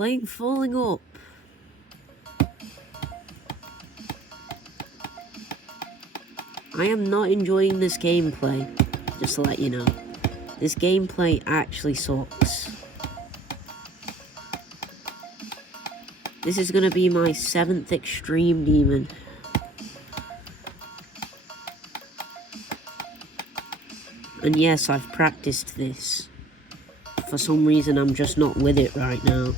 playing Falling Up. I am not enjoying this gameplay, just to let you know. This gameplay actually sucks. This is gonna be my 7th extreme demon. And yes, I've practiced this. For some reason, I'm just not with it right now.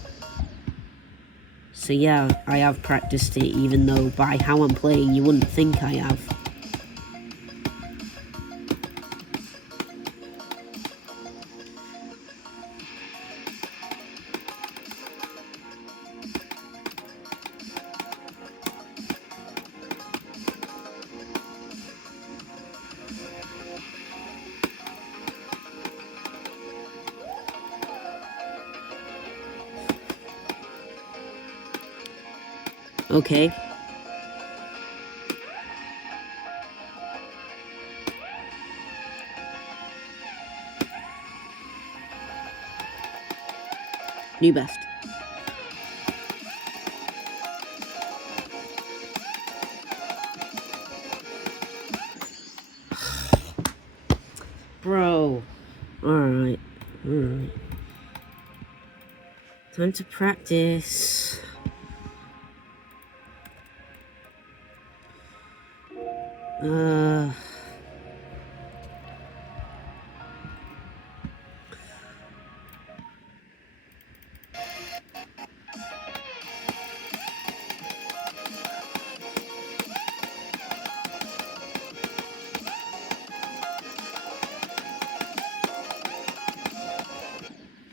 So yeah, I have practiced it, even though by how I'm playing, you wouldn't think I have. Okay. New best. Bro. Alright. Alright. Time to practice.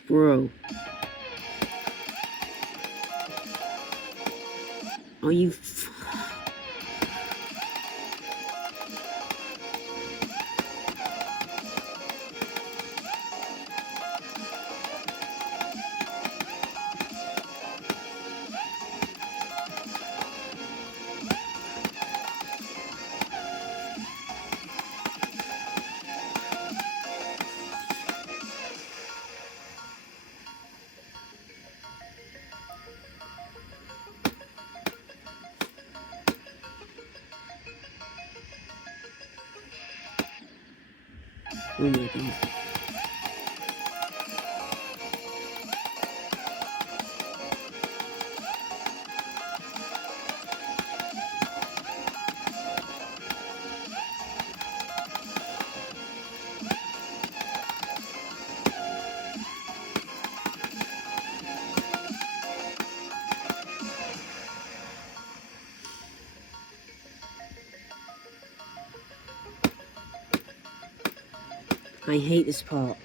Bro. Are you... Oh my god. I hate this part.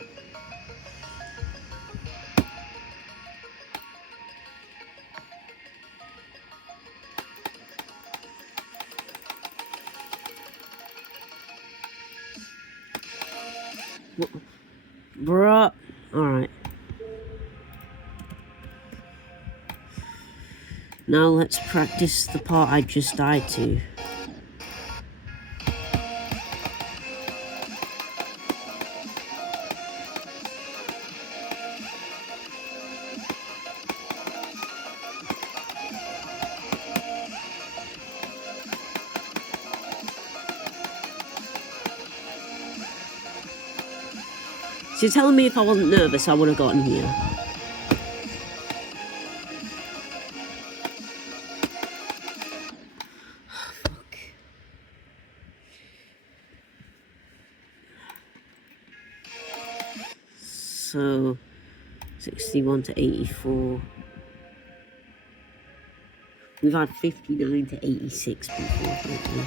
Bruh. Alright. Now let's practice the part I just died to. So you're telling me if I wasn't nervous, I would have gotten here. Fuck. So, 61 to 84. We've had 59 to 86 before, haven't we?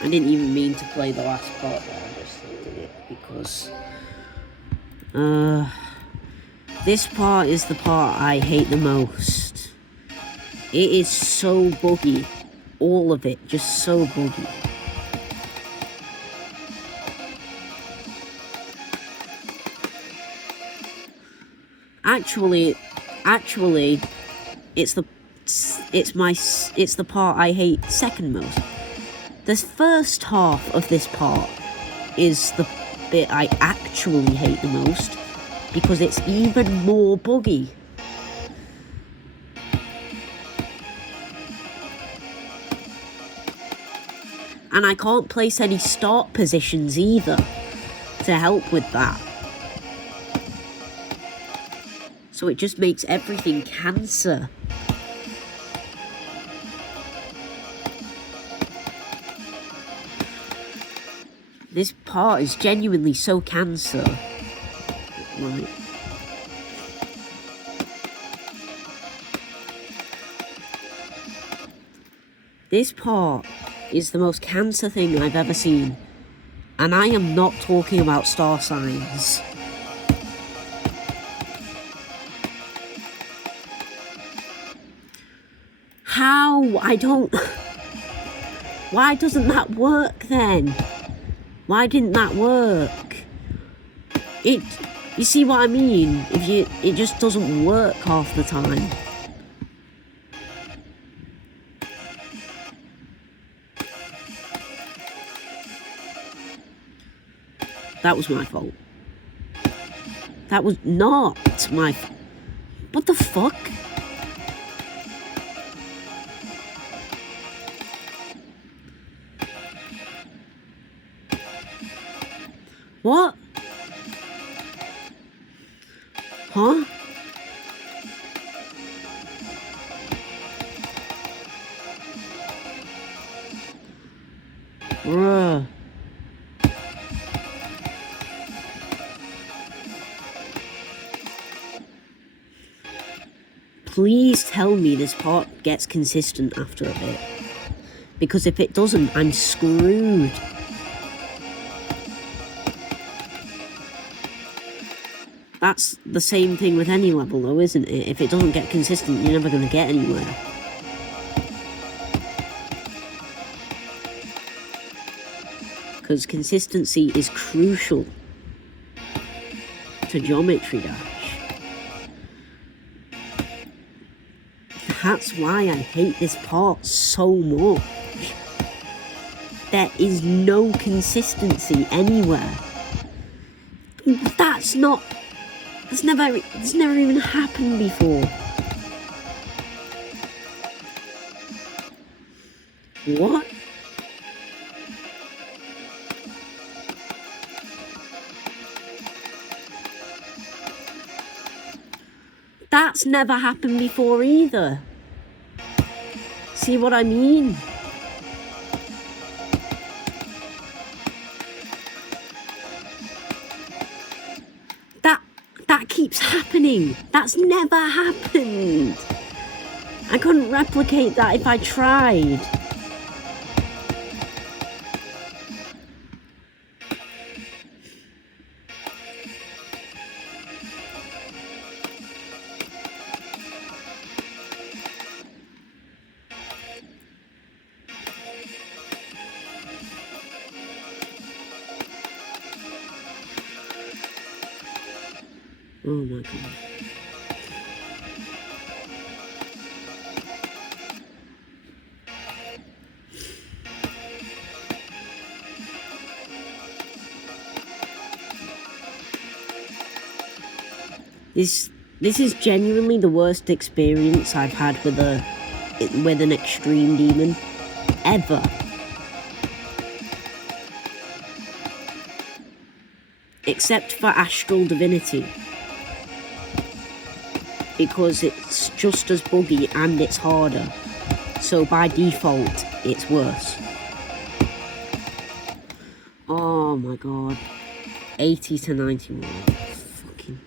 I didn't even mean to play the last part there, I just did it because... this part is the part I hate the most. It is so buggy. All of it, just so buggy. Actually, it's the part I hate second most. The first half of this part is the bit I actually hate the most. because it's even more buggy. And I can't place any start positions either to help with that. So it just makes everything cancer. This part is genuinely so cancer. Right. This part is the most cancer thing I've ever seen. And I am not talking about star signs. How? I don't... Why doesn't that work then? Why didn't that work? You see what I mean? It just doesn't work half the time. That was my fault. That was not my fault. What the fuck? What? Huh? Bruh. Please tell me this part gets consistent after a bit. Because if it doesn't, I'm screwed. That's the same thing with any level though, isn't it? If it doesn't get consistent, you're never going to get anywhere. Because consistency is crucial to Geometry Dash. That's why I hate this part so much. There is no consistency anywhere. That's never even happened before. What? That's never happened before either. See what I mean? That keeps happening. That's never happened. I couldn't replicate that if I tried. Oh my god. This is genuinely the worst experience I've had with an extreme demon ever. Except for Astral Divinity. Because it's just as buggy and it's harder. So by default, it's worse. Oh my god. 80 to 91. Fucking.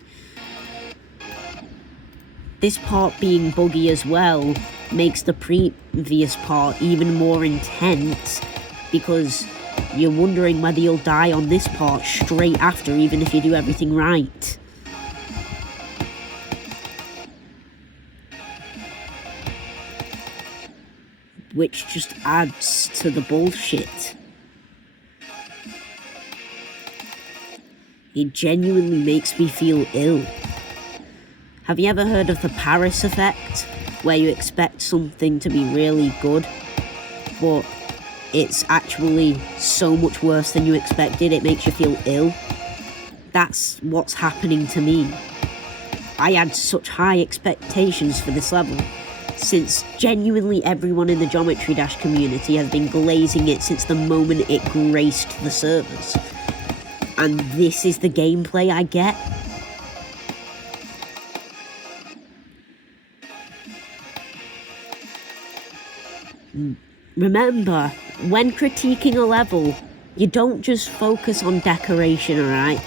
This part being buggy as well makes the previous part even more intense, because you're wondering whether you'll die on this part straight after, even if you do everything right. Which just adds to the bullshit. It genuinely makes me feel ill. Have you ever heard of the Paris effect? Where you expect something to be really good, but it's actually so much worse than you expected, it makes you feel ill? that's what's happening to me. I had such high expectations for this level, since genuinely everyone in the Geometry Dash community has been glazing it since the moment it graced the servers. And this is the gameplay I get? Remember, when critiquing a level, you don't just focus on decoration, alright?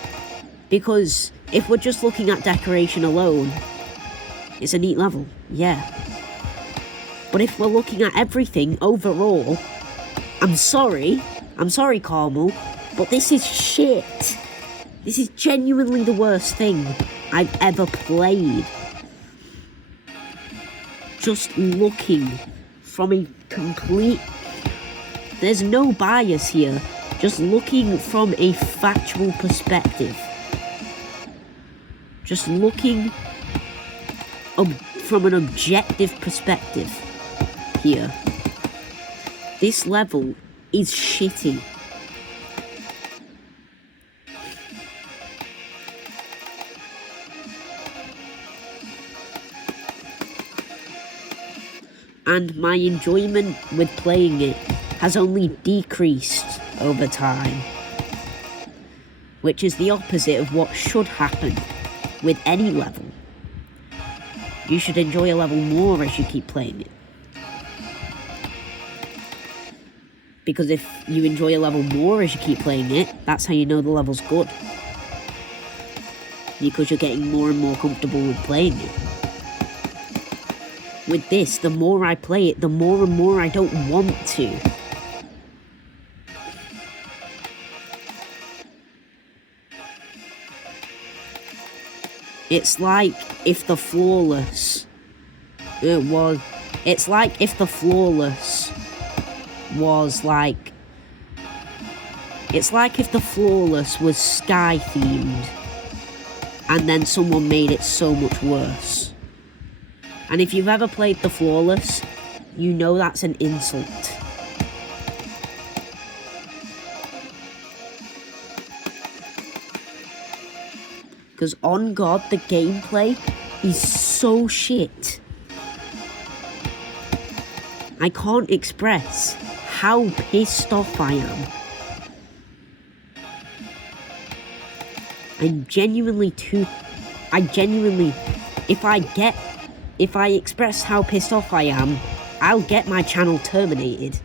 Because if we're just looking at decoration alone, it's a neat level, yeah. But if we're looking at everything overall, I'm sorry Carmel, but this is shit. This is genuinely the worst thing I've ever played. Just looking from a complete... There's no bias here. Just looking from a factual perspective. Just looking from an objective perspective here. This level is shitty. And my enjoyment with playing it has only decreased over time. Which is the opposite of what should happen with any level. You should enjoy a level more as you keep playing it. Because if you enjoy a level more as you keep playing it, that's how you know the level's good. Because you're getting more and more comfortable with playing it. With this, the more I play it, the more and more I don't want to. It's like if the flawless... It's like if the flawless was like... It's like if the flawless was sky themed and then someone made it so much worse. And if you've ever played the flawless, you know that's an insult. Because on God, the gameplay is so shit. I can't express how pissed off I am. If I express how pissed off I am, I'll get my channel terminated.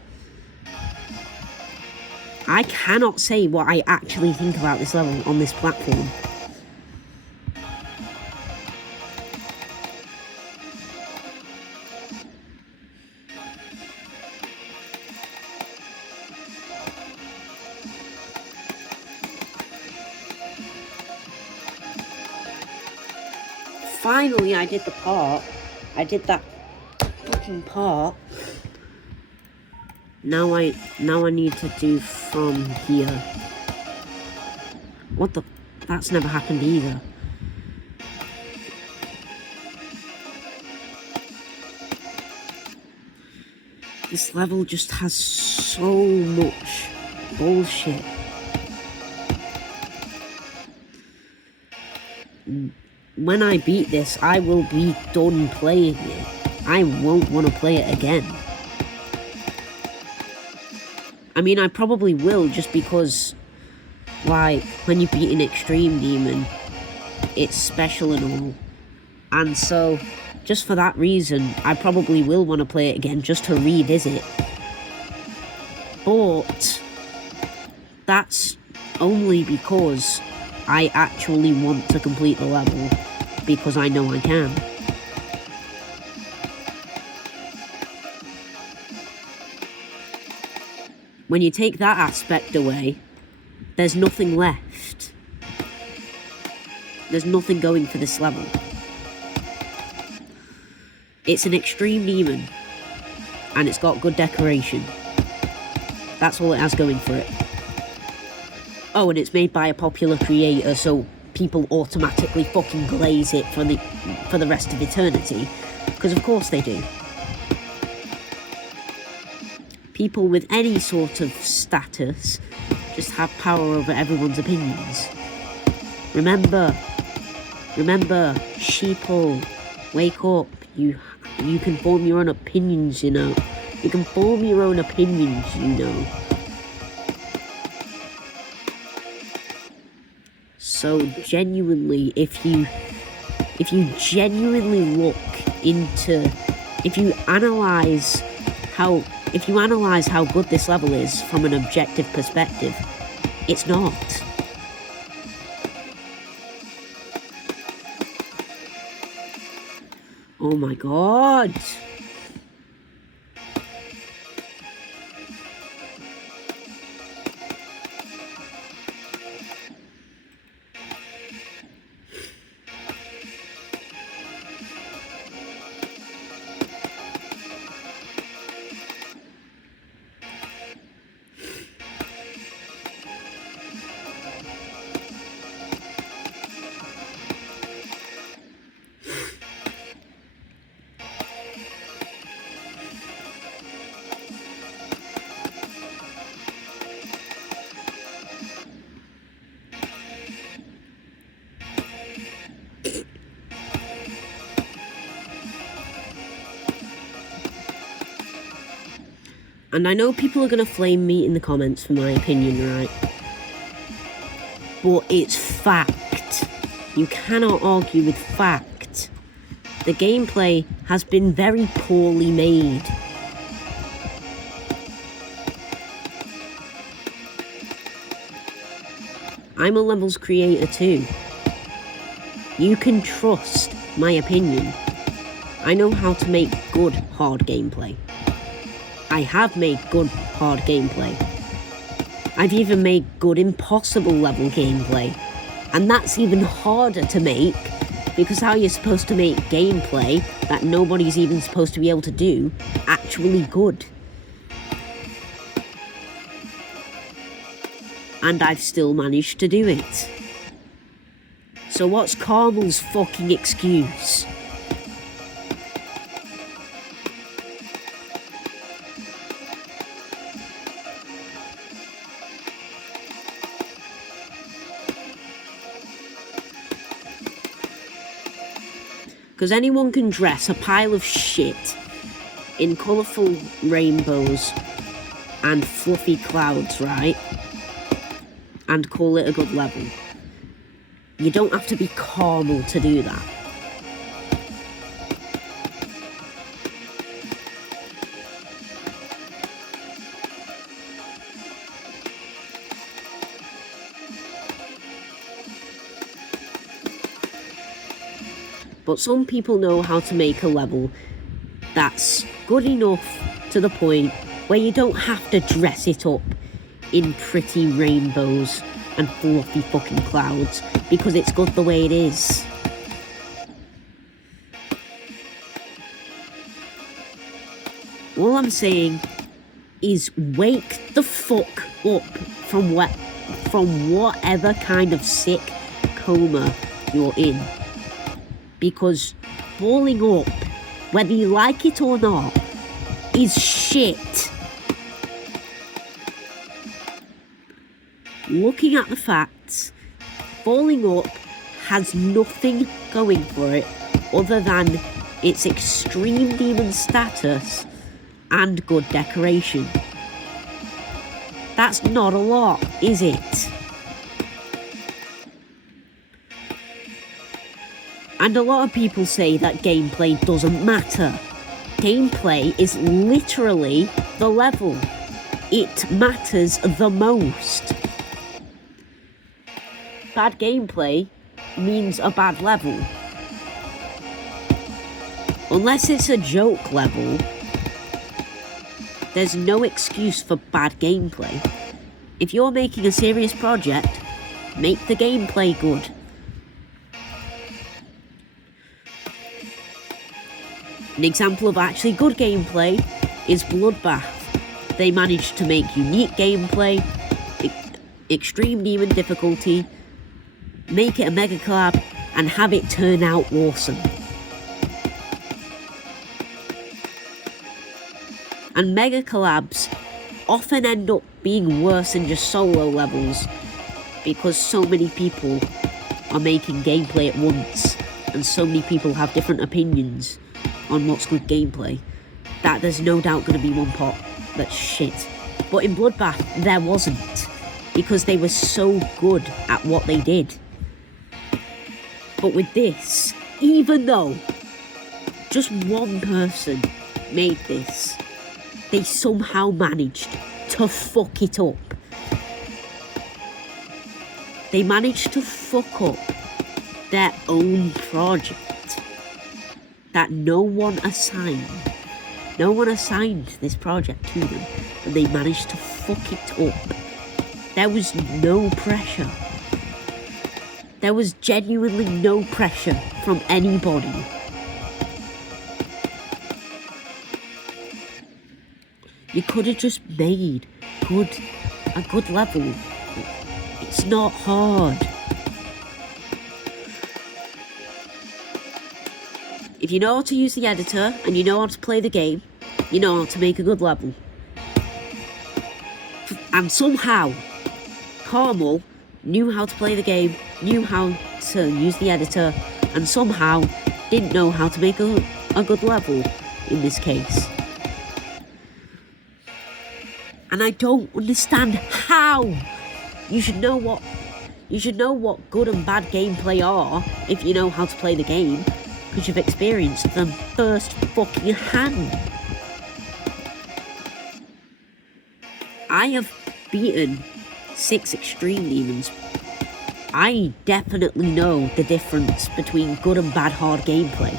I cannot say what I actually think about this level on this platform. Finally, I did the part. I did that fucking part. Now I need to do from here. What the? That's never happened either. This level just has so much bullshit. When I beat this, I will be done playing it. I won't want to play it again. I mean, I probably will, just because, like, when you beat an extreme demon, it's special and all. And so, just for that reason, I probably will want to play it again, just to revisit. But that's only because I actually want to complete the level, because I know I can. When you take that aspect away, there's nothing left. There's nothing going for this level. It's an extreme demon, and it's got good decoration. That's all it has going for it. Oh, and it's made by a popular creator, so people automatically fucking glaze it for the rest of eternity. Because of course they do. People with any sort of status just have power over everyone's opinions. Remember, sheeple, wake up. You can form your own opinions, you know. You can form your own opinions, you know. So genuinely, if you genuinely look into, if you analyze how good this level is from an objective perspective, it's not. Oh my god. And I know people are going to flame me in the comments for my opinion, right? But it's fact. You cannot argue with fact. The gameplay has been very poorly made. I'm a levels creator too. You can trust my opinion. I know how to make good hard gameplay. I have made good hard gameplay. I've even made good impossible level gameplay. And that's even harder to make, because how you're supposed to make gameplay that nobody's even supposed to be able to do actually good. And I've still managed to do it. So what's Carmel's fucking excuse? Because anyone can dress a pile of shit in colourful rainbows and fluffy clouds, right? And call it a good level. You don't have to be Carmel to do that. But some people know how to make a level that's good enough to the point where you don't have to dress it up in pretty rainbows and fluffy fucking clouds, because it's good the way it is. All I'm saying is wake the fuck up from whatever kind of sick coma you're in. Because falling up, whether you like it or not, is shit. Looking at the facts, falling up has nothing going for it other than its extreme demon status and good decoration. That's not a lot, is it? And a lot of people say that gameplay doesn't matter. Gameplay is literally the level. It matters the most. Bad gameplay means a bad level. Unless it's a joke level, there's no excuse for bad gameplay. If you're making a serious project, make the gameplay good. An example of actually good gameplay is Bloodbath. They managed to make unique gameplay, extreme demon difficulty, make it a mega collab, and have it turn out awesome. And mega collabs often end up being worse than just solo levels, because so many people are making gameplay at once, and so many people have different opinions on what's good gameplay, that there's no doubt going to be one pot that's shit. But in Bloodbath, there wasn't, because they were so good at what they did. But with this, even though just one person made this, they somehow managed to fuck it up. They managed to fuck up their own project that no one assigned. No one assigned this project to them, and they managed to fuck it up. There was no pressure. There was genuinely no pressure from anybody. You could have just made a good level. It's not hard. If you know how to use the editor and you know how to play the game, you know how to make a good level. And somehow, Carmel knew how to play the game, knew how to use the editor, and somehow didn't know how to make a good level in this case. And I don't understand how. You should know what good and bad gameplay are if you know how to play the game, because you've experienced them first fucking hand. I have beaten 6 extreme demons. I definitely know the difference between good and bad hard gameplay.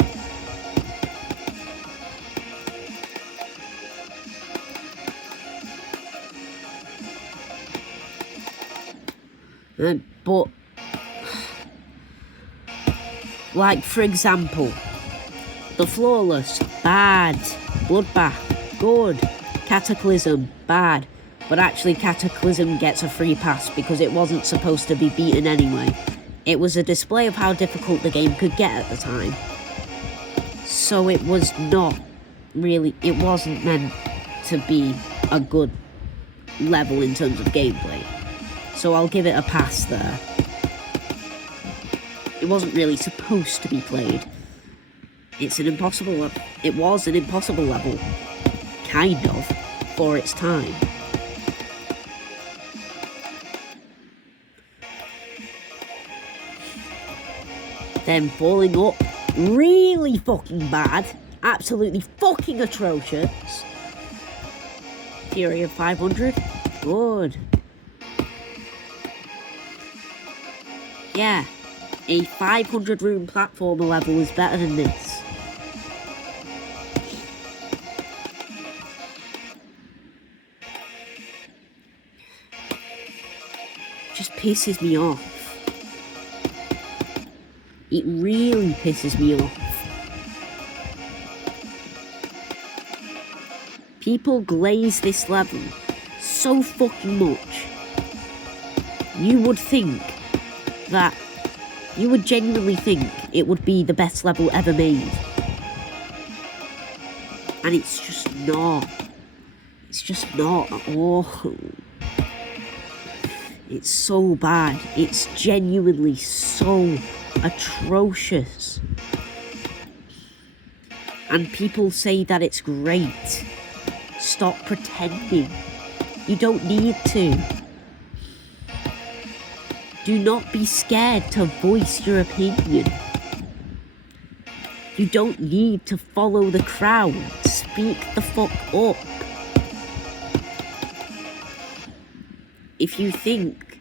But, like for example, the Flawless, bad. Bloodbath, good. Cataclysm, bad. But actually Cataclysm gets a free pass because it wasn't supposed to be beaten anyway. It was a display of how difficult the game could get at the time. So it was not really, it wasn't meant to be a good level in terms of gameplay. So I'll give it a pass there. It wasn't really supposed to be played. It was an impossible level, kind of, for its time. Then falling up, really fucking bad, absolutely fucking atrocious. Fury of 500, good. Yeah, a 500 room platformer level is better than this. Just pisses me off. It really pisses me off. People glaze this level so fucking much. You would genuinely think it would be the best level ever made. And it's just not. It's just not at all. It's so bad. It's genuinely so atrocious. And people say that it's great. Stop pretending. You don't need to. Do not be scared to voice your opinion. You don't need to follow the crowd. Speak the fuck up. If you think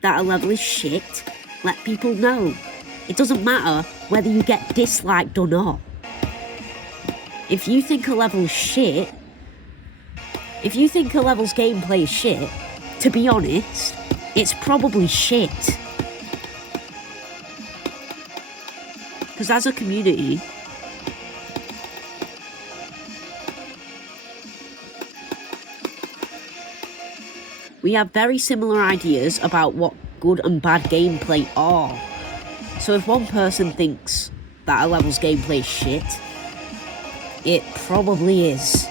that a level is shit, let people know. It doesn't matter whether you get disliked or not. If you think a level's shit, if you think a level's gameplay is shit, to be honest, it's probably shit. Because as a community, we have very similar ideas about what good and bad gameplay are. So if one person thinks that a level's gameplay is shit, it probably is.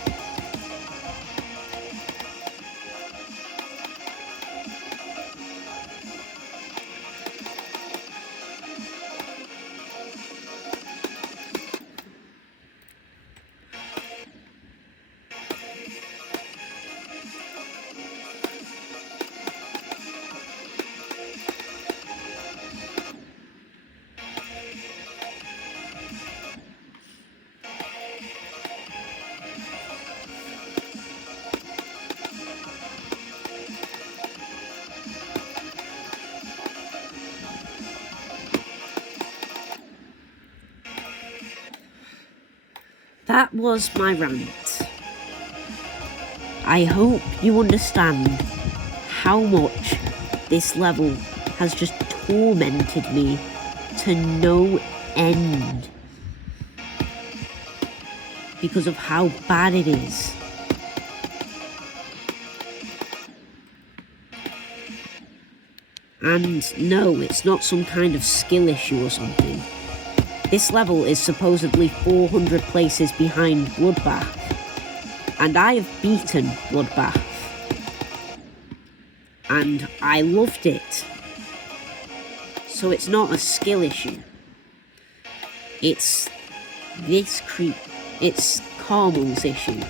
That was my rant. I hope you understand how much this level has just tormented me to no end because of how bad it is. And no, it's not some kind of skill issue or something. This level is supposedly 400 places behind Bloodbath, and I have beaten Bloodbath, and I loved it. So it's not a skill issue. It's this it's Carmel's issue.